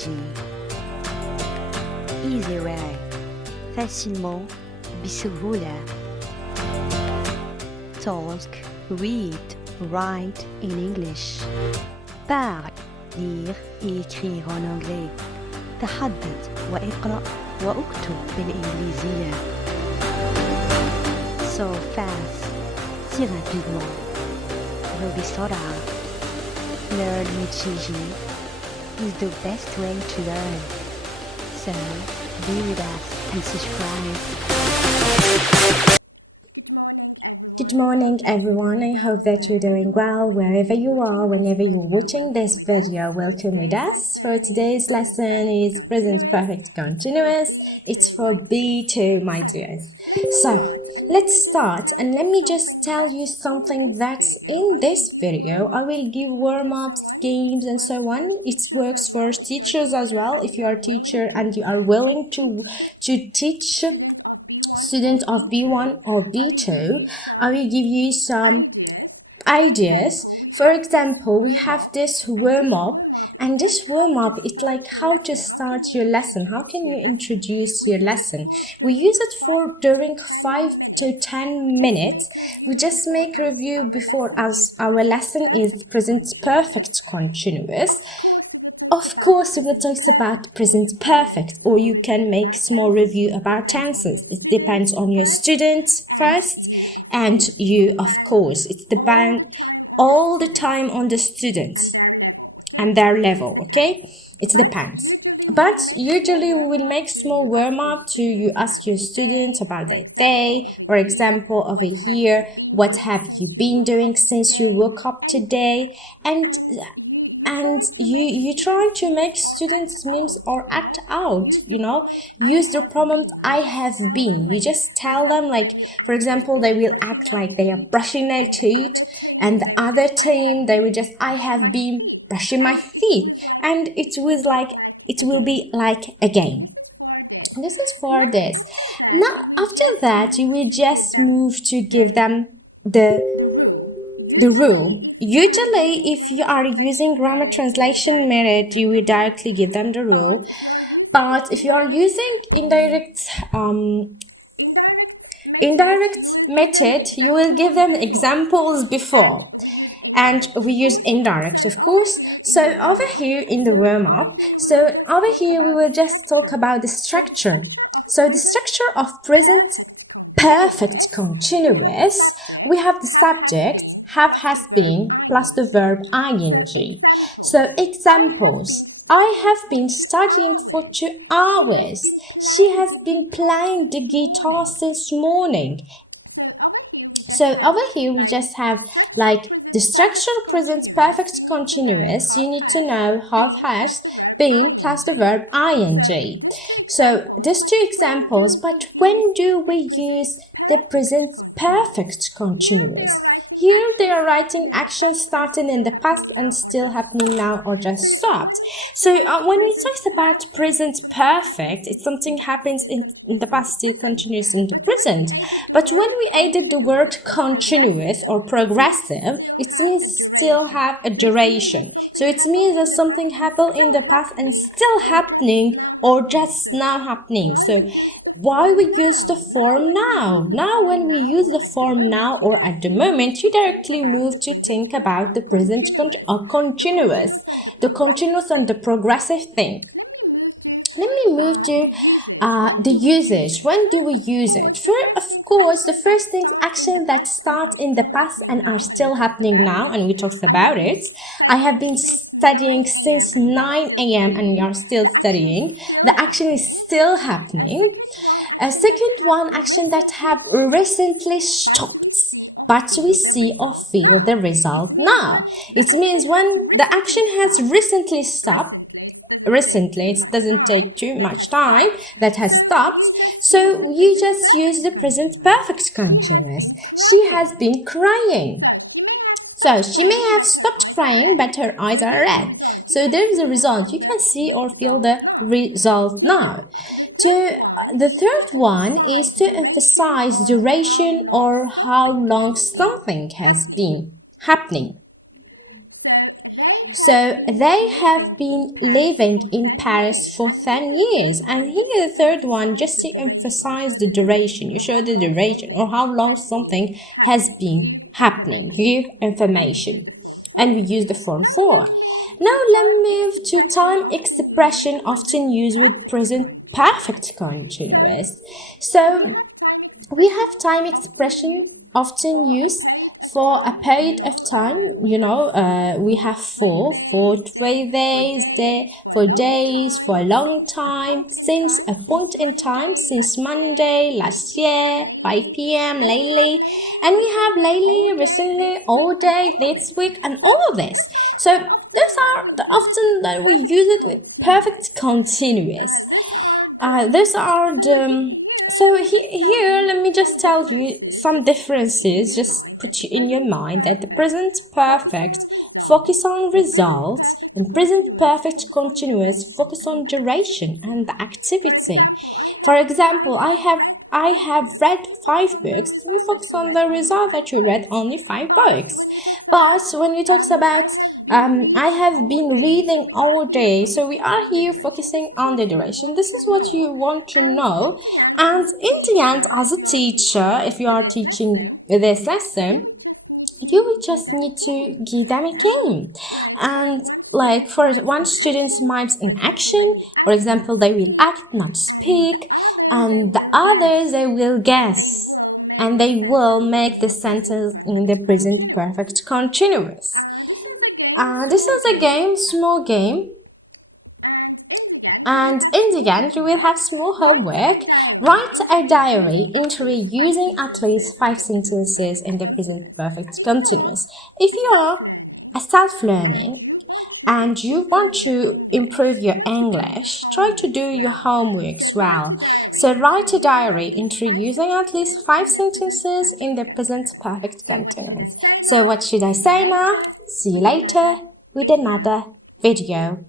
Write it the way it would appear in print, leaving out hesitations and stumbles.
Jiji. Easy way. facilement بسهولة. Talk, read, write in English. Parle, lire et écrire en anglais. تحدث واقرأ واكتب بالإنجليزية. So fast, si rapidement. وبسرعة. Learn with Jiji is the best way to learn. So, be with us and subscribe. Good morning everyone, I hope that you're doing well wherever you are, whenever you're watching this video. Welcome with us. For today's lesson is present perfect continuous. It's for B2 my dears. So let's start, and let me just tell you something that's in this video. I will give warm-ups, games and so on. It works for teachers as well. If you are a teacher and you are willing to teach student of B1 or B2, I will give you some ideas. For example, we have this warm-up, and this warm-up it's like how to start your lesson. How can you introduce your lesson? We use it for during 5 to 10 minutes. We just make review before, as our lesson is present perfect continuous. Of course, we will talk about present perfect, or you can make small review about tenses. It depends on your students first, and you, of course. It depends all the time on the students and their level, okay? It depends. But usually we will make small warm-up to you ask your students about their day. For example, over here, what have you been doing since you woke up today? And you try to make students memes or act out, use the pronoun I have been. You just tell them, like, for example, they will act like they are brushing their teeth, and the other team, they will just I have been brushing my teeth, and it will be like a game. This is for this. Now after that, you will just move to give them the rule. Usually, if you are using grammar translation method, you will directly give them the rule. But if you are using indirect method, you will give them examples before. And we use indirect, of course. So over here in the warm-up, we will just talk about the structure. So the structure of present perfect continuous, we have the subject have, has been, plus the verb ing. So examples: I have been studying for 2 hours. She has been playing the guitar since morning. So over here we just have like the structure present perfect continuous. You need to know have, has been plus the verb ing. So these 2 examples, but when do we use the present perfect continuous? Here they are writing actions starting in the past and still happening now or just stopped. So when we talk about present perfect, it's something happens in the past still continues in the present. But when we added the word continuous or progressive, it means still have a duration. So it means that something happened in the past and still happening or just now happening. So why we use the form now? Now when we use the form now or at the moment, you directly move to think about the present continuous, the continuous and the progressive thing. Let me move to the usage. When do we use it? Of course, the first things, actions that start in the past and are still happening now, and we talked about it. I have been studying since 9 a.m. and we are still studying. The action is still happening. A second one, action that have recently stopped, but we see or feel the result now. It means when the action has recently stopped, it doesn't take too much time, that has stopped, so you just use the present perfect continuous. She has been crying. So she may have stopped crying, but her eyes are red. So there is a result. You can see or feel the result now. The third one is to emphasize duration or how long something has been happening. So they have been living in Paris for 10 years. And here the third one, just to emphasize the duration. You show the duration or how long something has been happening. You give information. And we use the form for. Now let's move to time expression often used with present perfect continuous. So we have time expression often used for a period of time. We have for 12 days, for days, for a long time, since a point in time, since Monday, last year, 5 p.m, lately, and we have lately, recently, all day, this week, and all of this. So those are the often that we use it with perfect continuous. Those are the So here, let me just tell you some differences, just put you in your mind that the present perfect focus on results and present perfect continuous focus on duration and the activity. For example, I have read 5 books. We focus on the result that you read only 5 books. But when you talk about I have been reading all day, so we are here focusing on the duration. This is what you want to know. And in the end, as a teacher, if you are teaching this lesson, you will just need to give them a game. And like for one student's minds in action, for example, they will act, not speak, and the others, they will guess. And they will make the sentence in the present perfect continuous. This is a game, small game. And in the end, you will have small homework. Write a diary entry using at least 5 sentences in the present perfect continuous. If you are a self-learning and you want to improve your English, try to do your homeworks well. So write a diary entry using at least 5 sentences in the present perfect continuous. So what should I say now? See you later with another video.